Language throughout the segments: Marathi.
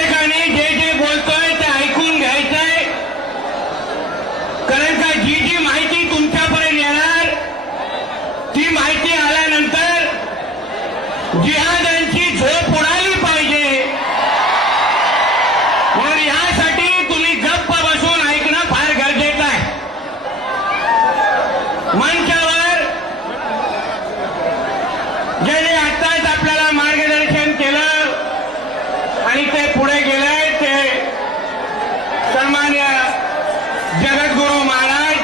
प्रत्येकाने जे जे बोलतोय ते ऐकून घ्यायचंय, कारण का जी जी माहिती तुमच्यापर्यंत येणार ती माहिती आल्यानंतर जिहाद्यांची झोप उडाली पाहिजे, म्हणून यासाठी तुम्ही गप्प बसून ऐकणं फार गरजेचं आहे. मंचावर ज्याने आत्ताच आपल्याला मार्गदर्शन केलं आणि ते पुढे गेले ते सन्मान्य जगद्गुरू महाराज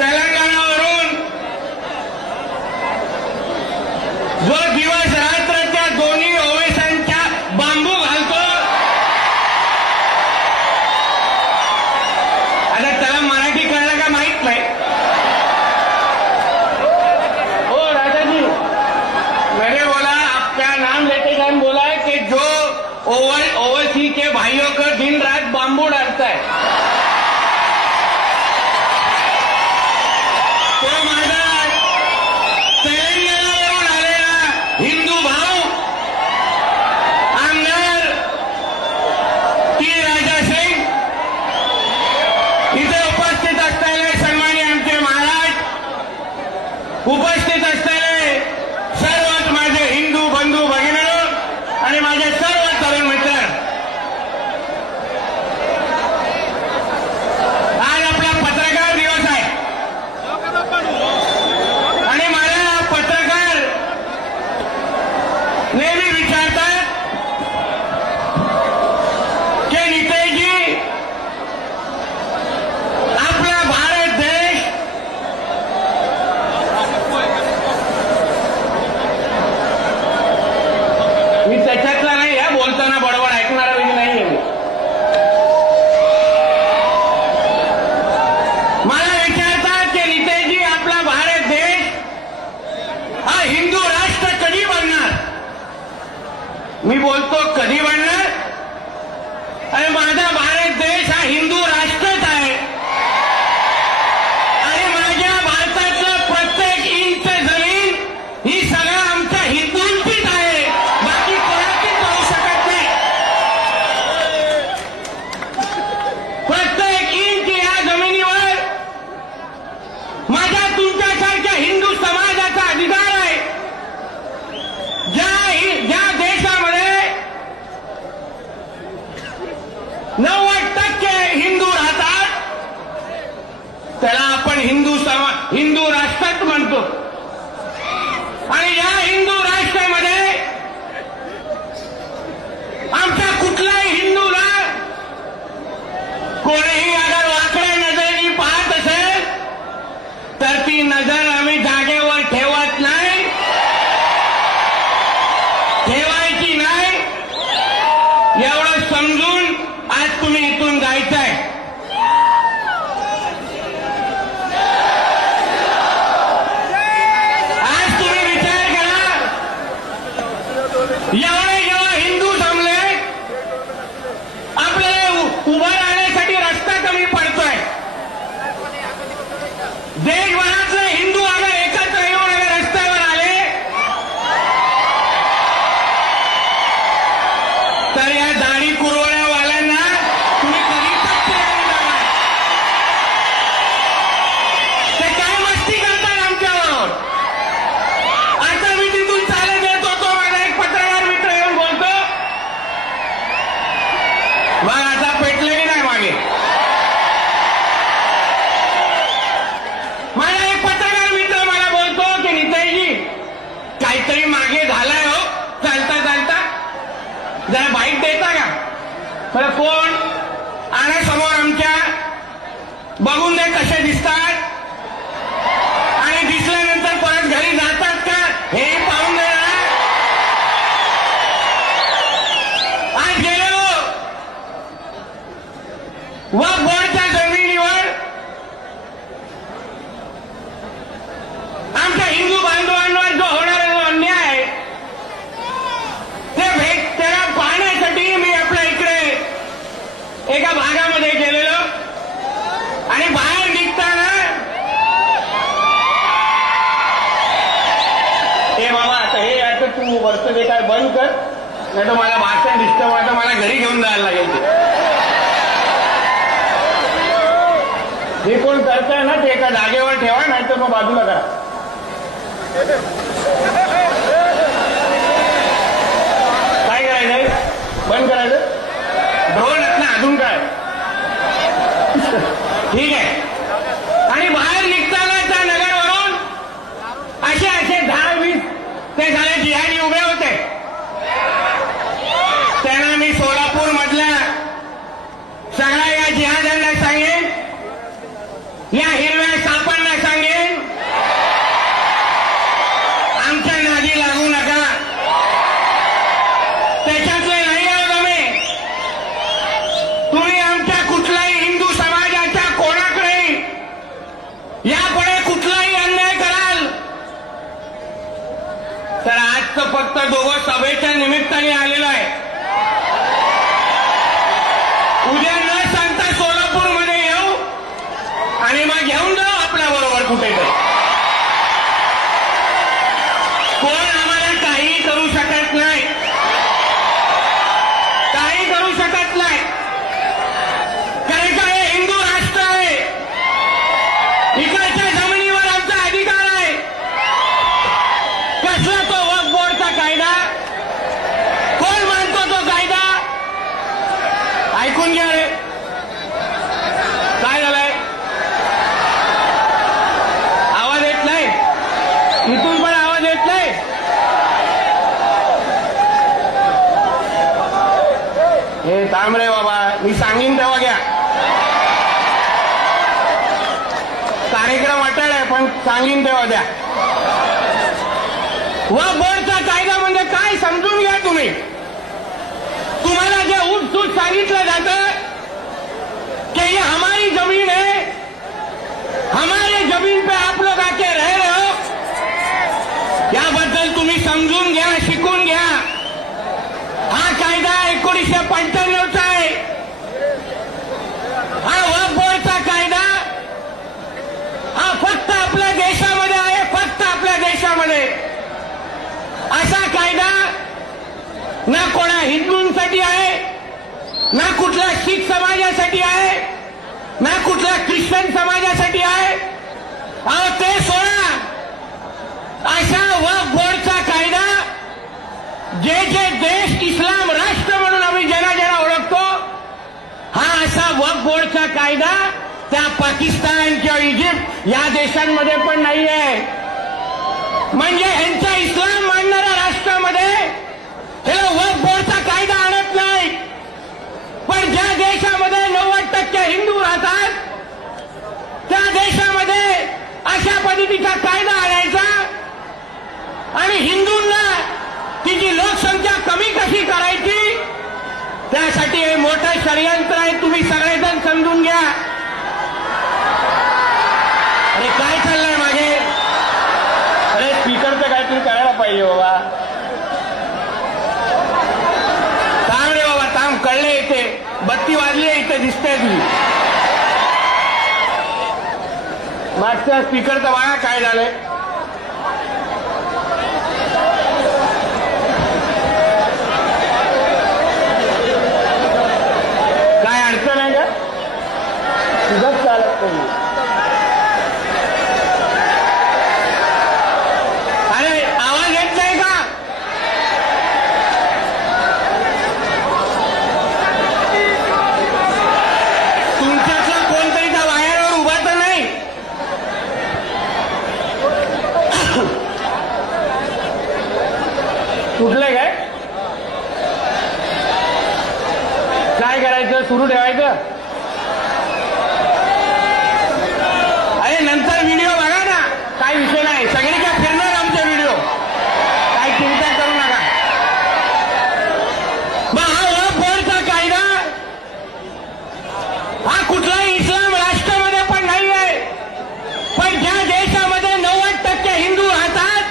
तेलंगणावरून जो दिवस रात्र त्या दोन्ही ओवेसांच्या बांबू घालतो, आता त्याला मराठी कळलं का माहित नाही. हो राजाजी, मैंने बोला आपका नाम लेते टाइम बोला है कि जो ओवैसी के भाइयों को दिन रात बांबू डालता है, तो माझा तेलंगणावरून आलेला हिंदू भाऊ आमदार टी राजा सिंग इथे उपस्थित असलेले सन्माननीय आमचे महाराज, उपस्थित असलेले सर्वच माझे हिंदू बंधू भगिनी आणि माझे सर्व तरुण मित्र, आज आपला पत्रकार दिवस आहे आणि मला पत्रकार नेहमी विचारतात की नितेशजी, आपला भारत देश मी त्याच्यातला नाही, या बोलताना बडबड ऐकणारा नाही. मला विचारतात की नितेशजी, आपला भारत देश हा हिंदू राष्ट्र कधी बनणार? मी बोलतो कधी बनणार? अरे माझा भारत देश हा हिंदू राष्ट्रच आहे आणि माझ्या भारतातलं प्रत्येक इंच जमीन ही सगळं आमच्या हिंदूंचीच आहे, बाकी कोणाचीच होऊ शकत नाही. प्रत्येक इंच या जमिनीवर माझ्या तुमच्यासारख्या हिंदू समाजाचा अधिकार आहे. ज्या देशामध्ये 90% हिंदू राहतात त्याला आपण हिंदू राष्ट्रच म्हणतो आणि या हिंदू राष्ट्रामध्ये आमच्या कुठल्याही हिंदूला कोणीही अगर वाकड्या नजरेने पाहत असेल तर ती नजर आम्ही जागेवर ठेवत नाही, ठेवायची नाही, एवढं समजून आज तुम्ही इथून जायचंय. आज तुम्ही विचार करा, एवढे जेव्हा हिंदू जमले, आपल्याला उभं राहण्यासाठी रस्ता कमी पडतोय. देशभरातले हिंदू अगर एकत्र येऊन अगर रस्त्यावर आले तर या दाढी कुरवण्यावाल्यांना तुम्ही कधी पक्ष देणार? ते काय मस्ती करतात आमच्यावर. आता मी तिथून चालत येत होतो, माझा एक पत्रकार मित्र येऊन बोलतो, मग आता पेटले की नाही मागे. माझा एक पत्रकार मित्र मला बोलतो की नितेशजी, काहीतरी मागे झालंय हो, चालता चालता जरा बाईक देता का? मला कोण आणा समोर आमच्या, बघून दे कसे दिसतात आणि दिसल्यानंतर परत घरी जातात का हे पाहून दे. आज गेलो व बोर्डच्या जमिनीवर आमच्या हिंदू बांधवांवर जो होणारा जो अन्याय आहे त्याला पाहण्यासाठी मी आपल्या इकडे एका भागामध्ये गेलेलो आणि बाहेर निघताना हे बाबा आता हे तू वरचं ते काय बंद कर, नाही तर मला भाषण डिस्टर्ब व्हायचं, मला घरी घेऊन जायला लागेल. जे कोण करताय ना ते एका जागेवर ठेवा, नाही तर मग बाजूला करा. काय करायचंय? बंद करायचं. ड्रोन ना अजून काय? ठीक आहे. आणि बाहेर निघताना त्या नगरवरून असे 10-20 ते झाले जिहादी उभे होते. त्यांना मी सोलापूर मधल्या सगळ्या या जिहाद्यांना सांगेन, या हिरव्या सापांना सांगेन, आमच्या नादी लागू नका. त्याच्यातले नाही आहोत आम्ही. तुम्ही आमच्या कुठल्याही हिंदू समाजाच्या कोणाकडे यापुढे कुठलाही अन्याय कराल तर आजचं फक्त दोघं सभेच्या निमित्ताने आलेलं आहे. उद्या न सांगता सोलापूरमध्ये येऊ आणि मग घेऊन जाऊ आपल्या बरोबर कुठेतरी. कोण आम्हाला काही करू शकत नाही, काही करू शकत नाही. कारण का हे हिंदू राष्ट्र आहे. इकडच्या जमिनीवर आमचा अधिकार आहे. कसला तो वक्फ बोर्डचा कायदा? कोण मानतो तो कायदा? ऐकून घ्या रे, काय झालंय? आवाज येत नाही, इथून पण आवाज येत नाही. हे थांब रे बाबा, मी सांगीन तेव्हा घ्या. कार्यक्रम अटळ आहे पण सांगीन तेव्हा द्या. वक्फ बोर्डचा कायदा म्हणजे काय समजून घ्या तुम्ही. तुम्हाला जे उठसूट सांगितलं जातं कि ये हमारी जमीन है, हमारे जमीन पे आप लोग आके रह रहे हो, याबद्दल तुम्ही समजून घ्या, शिकून घ्या. हा कायदा 1995चा आहे. हा वक्फ बोर्डचा कायदा हा फक्त आपल्या देशामध्ये आहे, फक्त आपल्या देशामध्ये. असा कायदा ना कोणा हिंदूंसाठी आहे, ना कुठल्या शीख समाजासाठी आहे, ना कुठल्या ख्रिश्चन समाजासाठी आहे. अहो ते सोडा. अशा वक्फ बोर्डचा कायदा जे देश इस्लाम राष्ट्र म्हणून आम्ही ज्यांना ओळखतो, हा असा वक्फ बोर्डचा कायदा त्या पाकिस्तान किंवा इजिप्त या देशांमध्ये पण नाही आहे. म्हणजे ह्यांच्या इस्लाम मानणाऱ्या राष्ट्रामध्ये हे वक्फ बोर्डचा कायदा आणत नाही. पण ज्या देशामध्ये 90% हिंदू राहतात त्या देशामध्ये अशा पद्धतीचा कायदा आणायचा आणि हिंदूंना तिची लोकसंख्या कमी कशी करायची, त्यासाठी हे मोठं षडयंत्र आहे. तुम्ही सगळेजण समजून घ्या. अरे काय चाललंय मागे? अरे स्पीकरचं काहीतरी करायला पाहिजे बाबा. थांब रे बाबा, थांब. कळले, इथे बत्ती वाजली, इथे दिसतेय तुझी. मागच्या स्पीकरचं बघा काय झालंय. काय अडचण आहे का? तुझंच चालत नाही. अरे आवाज येत नाही का? तुमच्यातलं कोणतरी त्या वायरवर उभा तर नाही? कुठलं काय करायचं? सुरू ठेवायचं? अरे नंतर व्हिडिओ बघा ना, काय विषय नाही. सगळीकडे फिरणार आमचे व्हिडिओ, काय चिंता करू नका. मग हा वक्फ बोर्डचा कायदा हा कुठलाही इस्लाम राष्ट्रामध्ये पण नाही आहे. पण ज्या देशामध्ये 90% हिंदू राहतात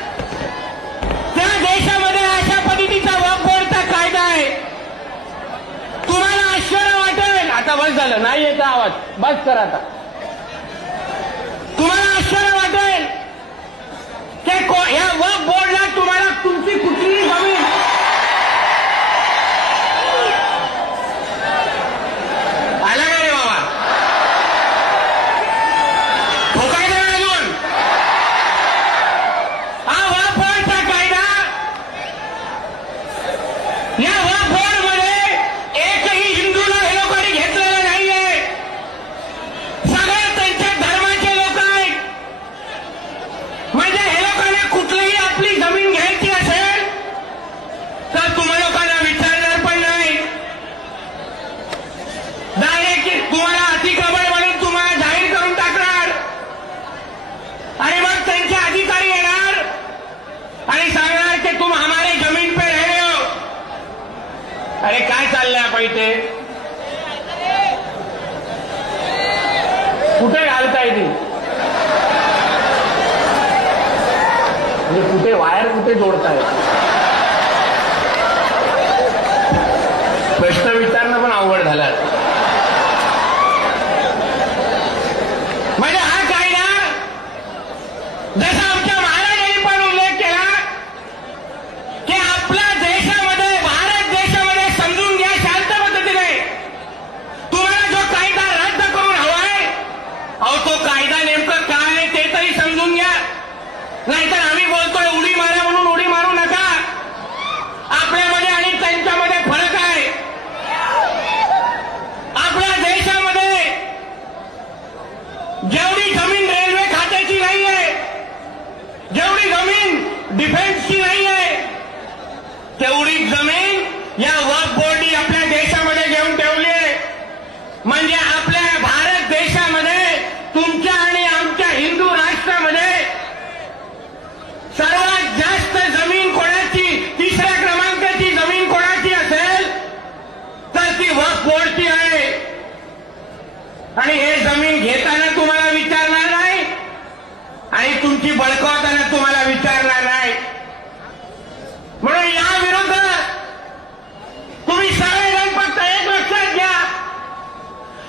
त्या देशामध्ये अशा पद्धतीचा वक्फ बोर्डचा कायदा आहे. तुम्हाला आश्चर्य वाटेल. आता बस झालं, नाही येत आवाज, बस कर आता. तुम्हाला आश्चर्य वाटेल की या वक्फ बोर्डला तुम्हाला तुमची कुठलीही जमीन पैसे कुठे घालताय ती? म्हणजे कुठे वायर कुठे जोडताय? प्रश्न विचारणं पण अवघड झालं. म्हणजे हा कायदा जसा आमच्या महाराजांनी पण उल्लेख केला की आपल्या देशामध्ये, भारत देशामध्ये समजून घ्या शांत पद्धतीने, तुम्हाला जो कायदा रद्द करून हवाय, अहो तो कायदा नेमकं काय ते तरी समजून घ्या. नाहीतर आम्ही बोलतोय उडी मारा म्हणून उडी मारू नका. आपल्यामध्ये आणि त्यांच्यामध्ये फरक आहे. आपल्या देशामध्ये जेवढी जमीन रेल्वे खात्याची नाहीये, जेवढी जमीन डिफेन्सची नाहीये, तेवढी जमीन या वक्फ बोर्डनी आपल्या देशामध्ये घेऊन ठेवली आहे. म्हणजे आपल्या भारत देशामध्ये, तुमच्या आणि आमच्या हिंदू राष्ट्रामध्ये सर्वात जास्त जमीन कोणाची, तिसऱ्या क्रमांकाची जमीन कोणाची असेल तर ती वक्फ बोर्डची आहे. आणि हे जमीन घेताना तुम्हाला विचारणार नाही आणि तुमची बळकावताना तुम्हाला विचारणार नाही. म्हणून या विरुद्ध तुम्ही सगळेजण फक्त एक लक्षात घ्या,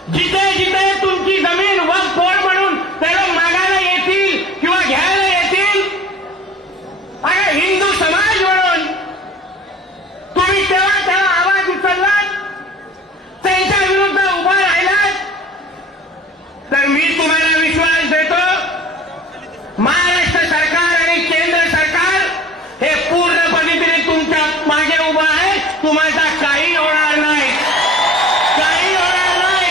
जिथे जिथे तुमची जमीन वक्फ बोर्ड म्हणून त्याला मागायला येतील किंवा घ्यायला येतील, आणि हिंदू समाज म्हणून तुम्ही तेव्हा त्याला आवाज उचललात, त्यांच्या विरुद्ध उभा राहिलात, तर मी तुम्हाला विश्वास देतो, महाराष्ट्र सरकार आणि केंद्र सरकार हे पूर्ण पद्धतीने तुमच्या मागे उभं आहे. तुम्हाला काही होणार नाही, काही होणार नाही.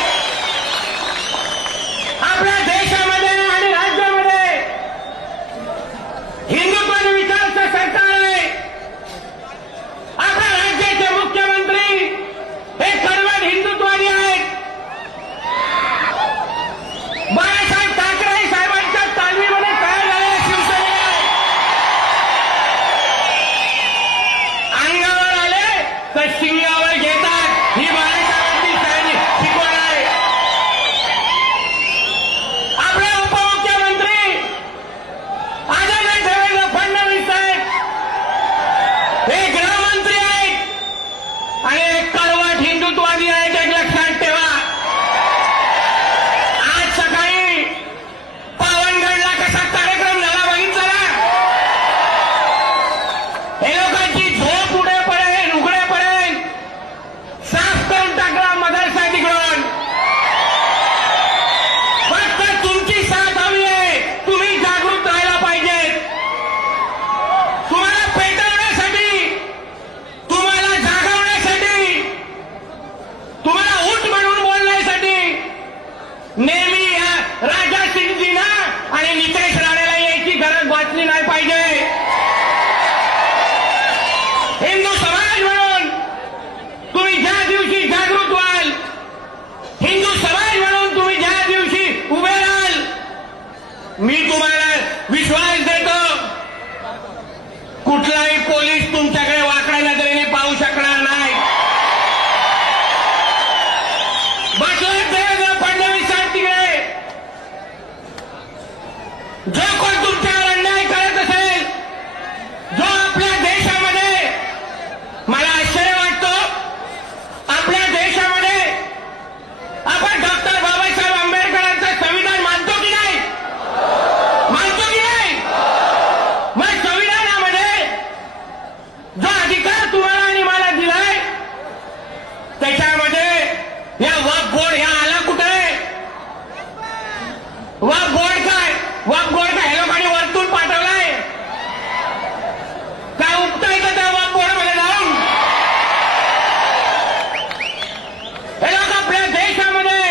आपल्या देशामध्ये आणि राज्यामध्ये हिंदुत्व विचारचं सरकार आहे. आपल्या राज्याचे मुख्यमंत्री हे कडवट हिंदुत्ववादी आहेत. बाळासाहेब ठाकरे साहेबांच्या तालमीमध्ये तयार झालेल्या शिवसेना अंगावर आले तर शिंगावर घेतात, ही बाळासाहेबांची शिकवण आहे. आपले उपमुख्यमंत्री आदरणीय देवेंद्र फडणवीस साहेब हे गृहमंत्री आहेत आणि एक कडवट हिंदुत्ववादी आहेत, एक लक्षात ठेवा. आज सकाळी पावनगडला कसा कार्यक्रम झाला बघितला ना? हे लोकांची झोप उडे पडेल, उघडे पडेल, साफ करून टाकला मदरसा तिकडून. फक्त तुमची साथ हवी आहे. तुम्ही जागृत राहायला पाहिजे. तुम्हाला पेटवण्यासाठी, तुम्हाला जागवण्यासाठी, तुम्हाला उठ म्हणून बोलण्यासाठी नेहमी या राजा सिंगजींना आणि नितेश राणेला यायची गरज वाचली नाही पाहिजे. हिंदू समाज म्हणून तुम्ही ज्या दिवशी जागृत व्हाल, हिंदू समाज म्हणून तुम्ही ज्या दिवशी उभे राहाल, मी तुम्हाला विश्वास देतो, कुठलाही पोलीस तुमच्याकडे वाकड्या नजरेने पाहू शकणार नाही. बसले देवेंद्र फडणवीस साहेब तिकडे, जो कोण तुमच्यावर अन्याय करत असेल, जो आपल्या देशामध्ये, मला आश्चर्य वाटतो, आपल्या देशामध्ये आपण डॉक्टर बाबासाहेब आंबेडकरांचं संविधान मानतो की नाही? मानतो की नाही? मग संविधानामध्ये जो अधिकार तुम्हाला आणि मला दिलाय, त्याच्यामध्ये या वक्फ बोर्ड ह्या आला कुठे? वक्फ बोर्ड काय? वक्फ बोर्ड काय हे लोकांनी वरतून पाठवलाय? काय उपटा येतं त्या वक्फ बोर्डमध्ये जाऊन? हे लोक आपल्या देशामध्ये,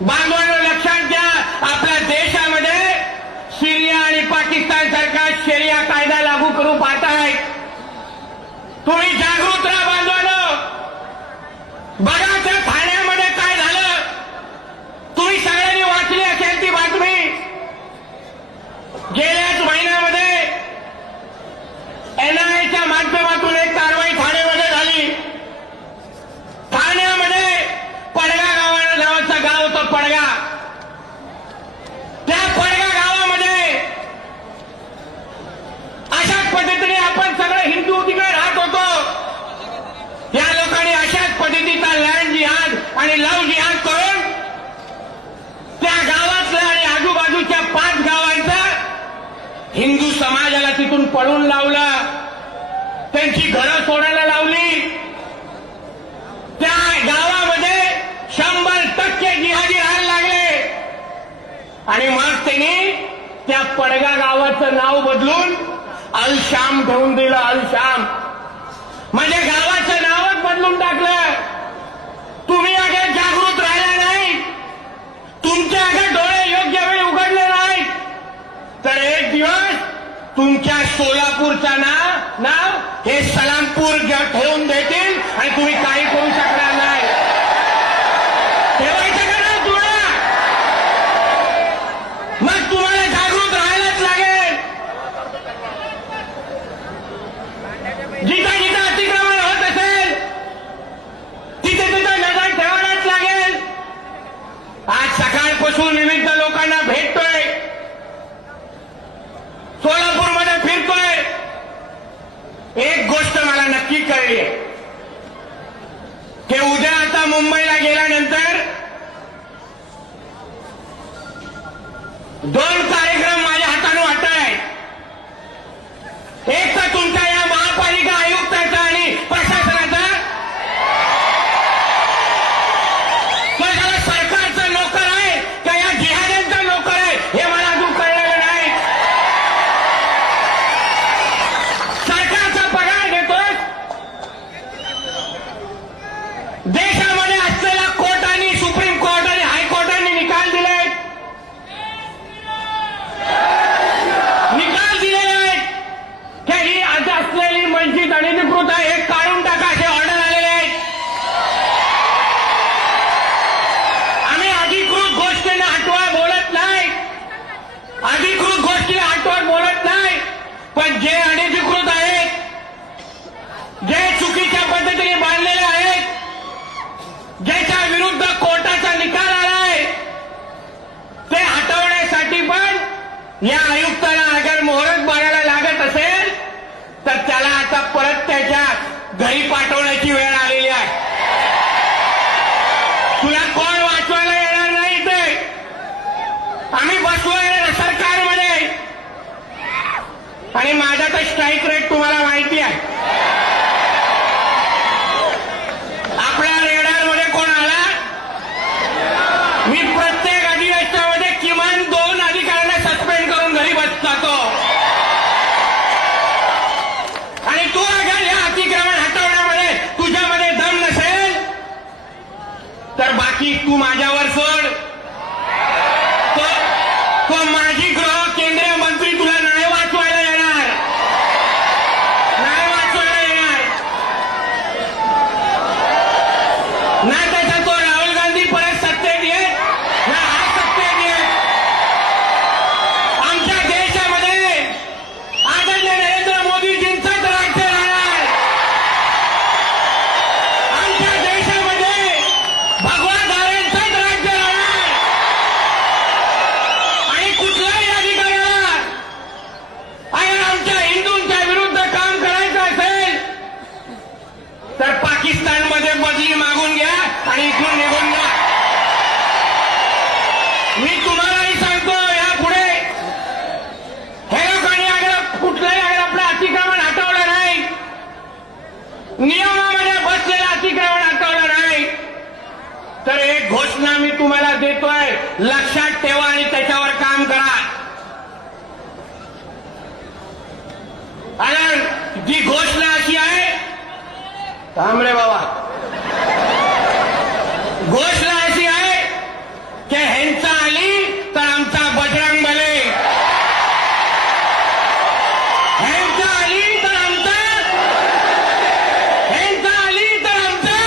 बांधवांनो लक्षात घ्या, आपल्या देशामध्ये सिरिया आणि पाकिस्तान सारखा शरिया कायदा लागू करू पाहताय. तुम्ही जागृत राहा बांधवांनो. बघा त्या ठाण्यामध्ये काय झालं, तुम्ही सगळ्यांनी वाचली असेल ती बातमी. गेल्याच महिन्यामध्ये एनआयएच्या माध्यमातून एक कारवाई ठाण्यामध्ये झाली. आणि लव जिहाद करून त्या गावातल्या आणि आजूबाजूच्या 5 गावांचा हिंदू समाजाला तिथून पळून लावलं, त्यांची घरं सोडायला लावली. त्या गावामध्ये 100% जिहादी राहायला लागले आणि मग त्यांनी त्या पडगा गावाचं नाव बदलून अल शाम ठेवून दिलं. अल शाम म्हणजे गावाचं नावच बदलून टाकलं. तुम्ही अगं जागृत राहिला नाही, तुमचे अगं डोळे योग्य वेळी उघडले नाही, तर एक दिवस तुमच्या सोलापूरचं नाव हे सलामपूर ठेवून देतील आणि तुम्ही काही करू शकणार नाही. ठेवायचं का नाव जुळा? मग तुम्हाला जागृत राहायलाच लागेल. जिथं जिथं अतिक्रमण होत असेल तिथे तिथं नजर ठेवायलाच लागेल. आज सकाळपासून विविध लोकांना भेटतोय, सोलापूरमध्ये फिरतोय. एक गोष्ट मला नक्की कळली की उद्या आता मुंबईला गेल्यानंतर 2 कार्यक्रम माझ्या हाताने वाटत आहेत. एक तर तुमच्या या महापालिका आयुक्ताचा आणि प्रशासनाचा, तो याला सरकारचा नोकर आहे का या जिहाद्यांचा नोकर आहे हे मला अजून कळलेलं नाही. सरकारचा पगार घेतोय, देशामध्ये असलेल्या कोर्टाने, सुप्रीम कोर्ट आणि हायकोर्टाने निकाल दिले आहेत की ही आज असलेली वंचित अनधिकृत आहे हे काढून टाका असे ऑर्डर आलेले आहेत. आम्ही अधिकृत गोष्टींना हटवा बोलत नाही, अधिकृत गोष्टीला हटवत बोलत नाही, पण जे अनधिकृत आहेत, जे चुकीच्या पद्धतीने बांधलेले आहेत, ज्याच्या विरुद्ध कोर्टाचा निकाल आलाय, ते हटवण्यासाठी पण या आयुक्ताला अगर मोहरत मारायला लागत असेल तर त्याला आता परत त्याच्या घरी पाठवण्याची वेळ आलेली आहे. तुला कोण वाचवायला येणार नाही. ते आम्ही बसलोय सरकारमध्ये आणि माझा तर स्ट्राईक रेट तुम्हाला माहिती आहे. आपल्या रेडारमध्ये कोण आला? मी प्रत्येक अधिवेशनामध्ये किमान 2 अधिकाऱ्यांना सस्पेंड करून घरी बसतो. आणि तू अगर या अतिक्रमण हटवण्यामध्ये तुझ्यामध्ये दम नसेल तर बाकी तू माझ्यावर सोड. तो माजी गृह केंद्रीय मंत्री तुला नाही वाचवायला येणार, नाही वाचवायला येणार. ना त्याचा तो राहुल गांधी परत सत्तेत येत, ना हा सत्तेत येत. आमच्या देशामध्ये आदरणीय नरेंद्र मोदीजींचंच राज्य राहणार. आमच्या देशामध्ये भगवा धारेंचंच राज्य राहणार. आणि कुठल्याही अधिकाऱ्याला अगर आमच्या हिंदूंच्या विरुद्ध काम करायचं असेल तर पाकिस्तानमध्ये बदली मागून घ्या आणि इथून निघून जा. मी तुम्हालाही सांगतो, यापुढे हे लोकांनी अगर कुठलंही आपलं अतिक्रमण हटवलं नाही, नियमामध्ये बसलेलं अतिक्रमण हटवलं नाही, तर एक घोषणा मी तुम्हाला देतोय, लक्षात ठेवा आणि त्याच्यावर काम करा. अगर जी घोषणा अशी आहे, थांब रे बाबा, घोषणा अशी आहे की ह्यांचा आली तर आमचा बजरंग बले, ह्यांचा आली तर आमचा, ह्यांचा आली तर आमचं,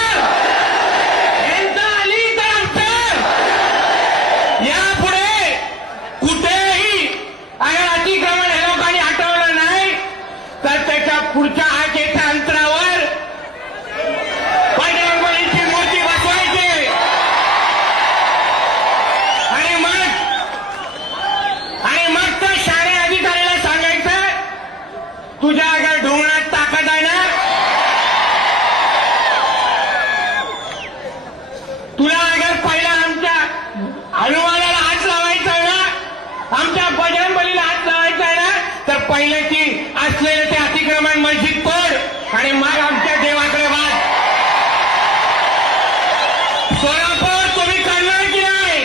ह्यांचा आली तर आमचं. यापुढे कुठेही अगर अतिक्रमण हे लोकांनी हटवलं नाही तर त्याच्या पुढच्या आकेच्या अंतरावर बजरंग बलीची मूर्ती बसवायची. तर पहिले ती असलेले ते अतिक्रमण मस्जिद तोड आणि मग आमच्या देवाकडे वाद. सोलापूर तुम्ही करणार की नाही?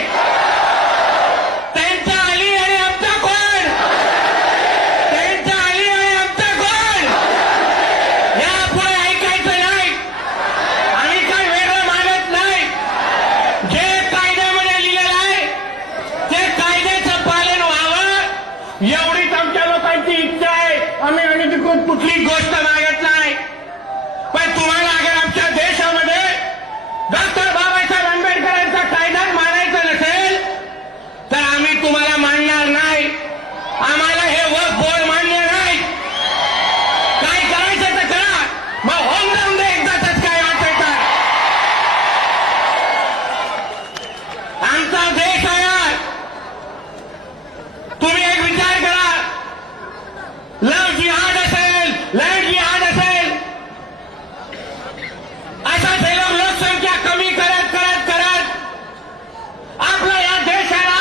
त्यांचा अली आणि आमचा कोण? त्यांचा अली आणि आमचा कोण? यापुढे ऐकायचं नाही. आम्ही काय वेगळं मानत नाही. जे कायद्यामध्ये लिहिलेलं आहे ते कायद्याचं पालन व्हावं एवढीच आमच्या लोकांची इच्छा आहे. आम्ही अधिकृत कुठलीच गोष्ट मागत नाही. पण तुम्हाला अगर आमच्या देशामध्ये डॉक्टर बाबासाहेब आंबेडकरांचा कायदा मानायचा नसेल तर आम्ही तुम्हाला मानणार नाही. आम्हाला हे वक्फ बोर्ड मान्य नाही. काय करायचं तर करा, मग होऊन जाऊन दे एकदाच. काय वाटायचं आमचा देश आहे. तुम्ही एक विचार करा, लव जिहाद असेल, लँड जिहाद असेल, असा हे लोक लोकसंख्या कमी करत करत करत आपल्या या देशाला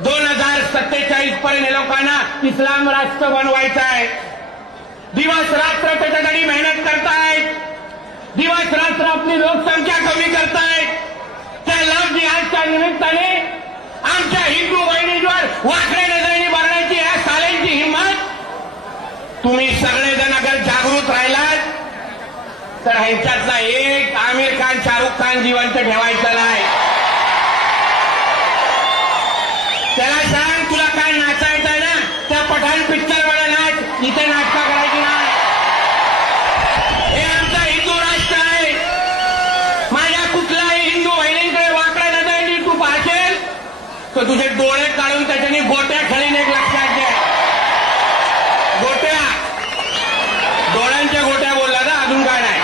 2047 पर्यंत लोकांना इस्लाम राष्ट्र बनवायचं आहे. दिवस रात्र त्याच्यासाठी मेहनत करतायत. दिवस रात्र आपली लोकसंख्या कमी करतायत. त्या लव जिहादच्या निमित्ताने आमच्या हिंदू बहिणींवर वाकड्या नजरेने बघण्याची या साल्यांची हिंमत. तुम्ही सगळेजण अगर जागृत राहिलात तर ह्यांच्यातला एक आमिर खान, शाहरुख खान जिवंत ठेवायचा नाही. त्याला सांग, तुला काय नाचायचं आहे ना, त्या पठाण पिक्चर मध्ये नाच, इथे नाटकं करायची नाही. हे आमचा हिंदू राष्ट्र आहे. माझ्या कुठल्याही हिंदू बहिणींकडे वाकड्या नजरेने तू पाहशील तर तुझे डोळे काढून त्याच्याने गोट्या खेळीन. एक लक्षात घ्या, गोट्या, डोळ्यांच्या गोट्या बोलला ना, अजून काय नाही.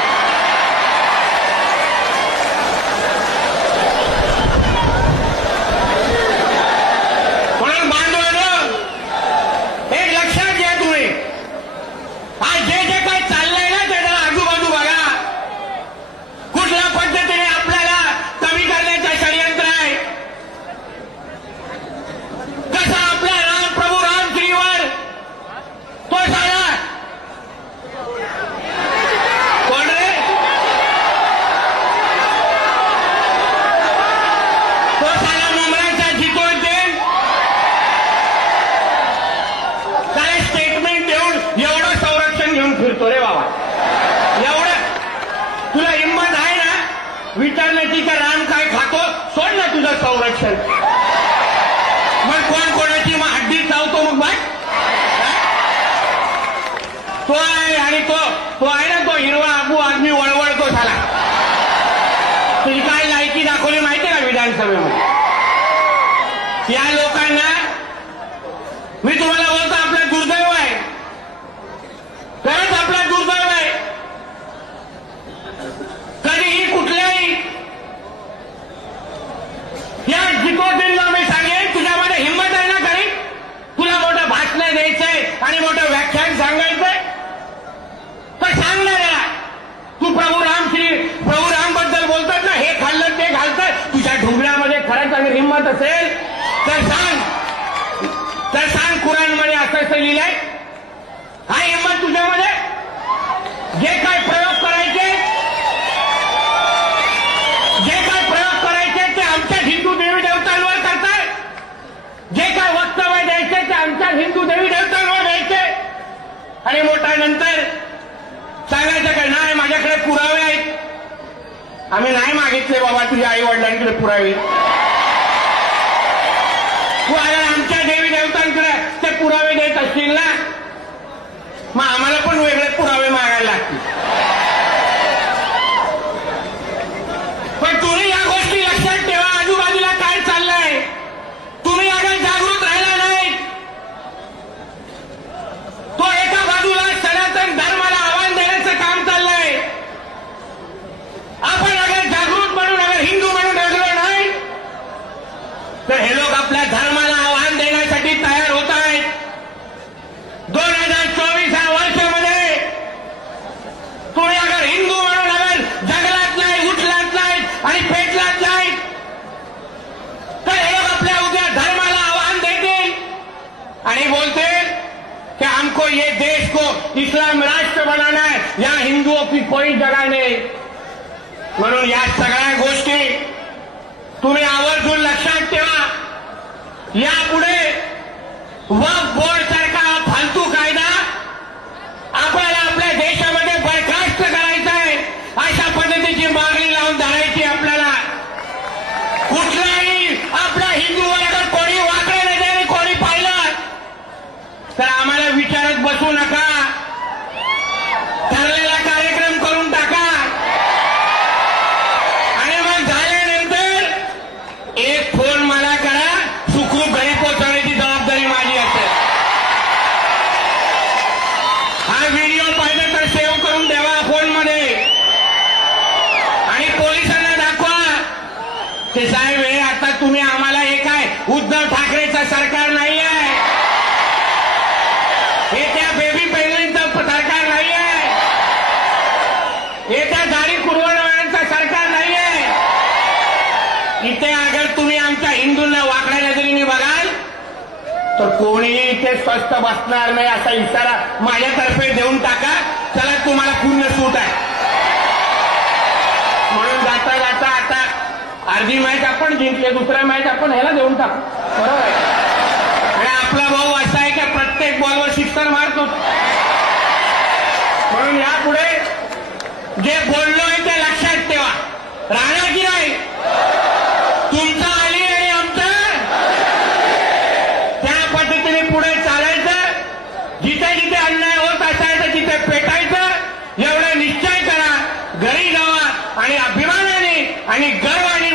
म्हणून बांधवांनो, एक लक्षात घ्या तुम्ही, आज जे जे काही चाललंय ना त्याला आजूबाजू बघा. कुठल्या पद्धतीने आपल्याला कमी करण्याचं षडयंत्र आहे. कसा आपल्या प्रभू रामश्रीवर तो साला कोण रे, तो साला मुंबईचा जितोय ते काय स्टेटमेंट देऊन एवढं संरक्षण घेऊन फिरतो रे बाबा. एवढं तुला हिंमत आहे ना विचारण्याची का राम काय खातो? सोड ना तुझं संरक्षण. मग कोण कोणाची मग हड्डी चावतो मग बाय. तो आहे आणि तो आहे ना, तो हिरवा आबू आदमी वळवळतो झाला. तुझी काय लायकी दाखवली माहितीये का विधानसभेमध्ये? या लोकांना मी तुम्हाला बोलतो, आपलं दुर्दैव आहे. खरंच आपलं दुर्दैव आहे. कधीही कुठल्याही या जितोदीनला मी सांगेन, तुझ्यामध्ये हिंमत आहे ना खरी? तुला मोठं भाषण द्यायचंय आणि मोठं व्याख्यान सांगायचंय तर सांग ना जरा. तू प्रभू राम बद्दल बोलतात ना, हे खाल्लं ते घालतात, तुझ्या ढुंगण्यामध्ये खरंच अगर हिंमत असेल तर सांग कुराणमध्ये असं लिहिलंय. हा हिंमत तुझ्यामध्ये? जे काय प्रयोग करायचे ते आमच्या हिंदू देवी देवतांवर करताय. जे काय वक्तव्य द्यायचे ते आमच्या हिंदू देवी देवतांवर द्यायचे आणि मोठा नंतर सांगायचं का नाही माझ्याकडे पुरावे आहेत. आम्ही नाही मागितले बाबा तुझ्या आई वडिलांकडे पुरावे. तू अगर आमच्या देवी देवतांकडे ते पुरावे देत असतील ना, मग आम्हाला पण वेगळे पुरावे मागायला लागतील. पण तुम्ही या गोष्टी लक्षात ठेवा, आजूबाजूला काय चाललंय. तुम्ही अगर जागृत राहिला नाही, तो एका बाजूला सनातन धर्माला आव्हान देण्याचं काम चाललंय. आपण अगर जागृत म्हणून अगर हिंदू म्हणून राहिलो नाही तर हे लोक आपल्या धर्माला आव्हान देण्यासाठी तयार होत आहेत. 2024 हा वर्ष कोई जगाने. म्हणून या सगळ्या गोष्टी तुम्ही आवर्जून लक्षात ठेवा. यापुढे वक्फ बोर्ड सारखा फालतू कायदा आपल्याला आपल्या देशामध्ये बरखास्त करायचा आहे. अशा पद्धतीची मागणी लावून धरायची आपल्याला. कुठलाही आपला हिंदू वर्ग कोणी वाकडे नजरेने कोणी पाहिलं तर आम्हाला विचारत बसू नका. ठरलेला कार्यक्रम करून टाका आणि मग झाल्यानंतर एक फोन मला करा. सुखरूप घरी पोहोचवण्याची जबाबदारी माझी असेल. हा व्हिडिओ पाहिजे तर सेव्ह करून ठेवा फोनमध्ये आणि पोलिसांना दाखवा की साहेब हे आता तुम्ही आम्हाला हे काय उद्धव ठाकरेचं सरकार नाही आहे. हे त्या बेबी पेंगुइनचं सरकार नाही आहे. हे त्या दाढी कुरवणाऱ्यांचं सरकार नाही आहे. इथे अगर तुम्ही आमच्या हिंदूंना वाकड्या नजरेने बघाल तर कोणीही इथे स्वस्थ बसणार नाही असा इशारा माझ्यातर्फे देऊन टाका. चला तुम्हाला पूर्ण सूट आहे. म्हणून जाता जाता आता अर्धी मॅच आपण जिंकले, दुसरा मॅच आपण ह्याला देऊन टाकू. बरोबर आहे. आणि आपला भाऊ असा आहे की प्रत्येक बॉलवर सिक्सर मारतो. म्हणून यापुढे जे बोललोय ते लक्षात ठेवा. राहणार की नाही तुमचं आली आणि आमचं त्या पद्धतीने पुढे चालायचं. जिथे जिथे अन्याय होत असायचं तिथे पेटायचं. एवढं निश्चय करा. घरी जावा आणि अभिमानाने आणि गर्वाने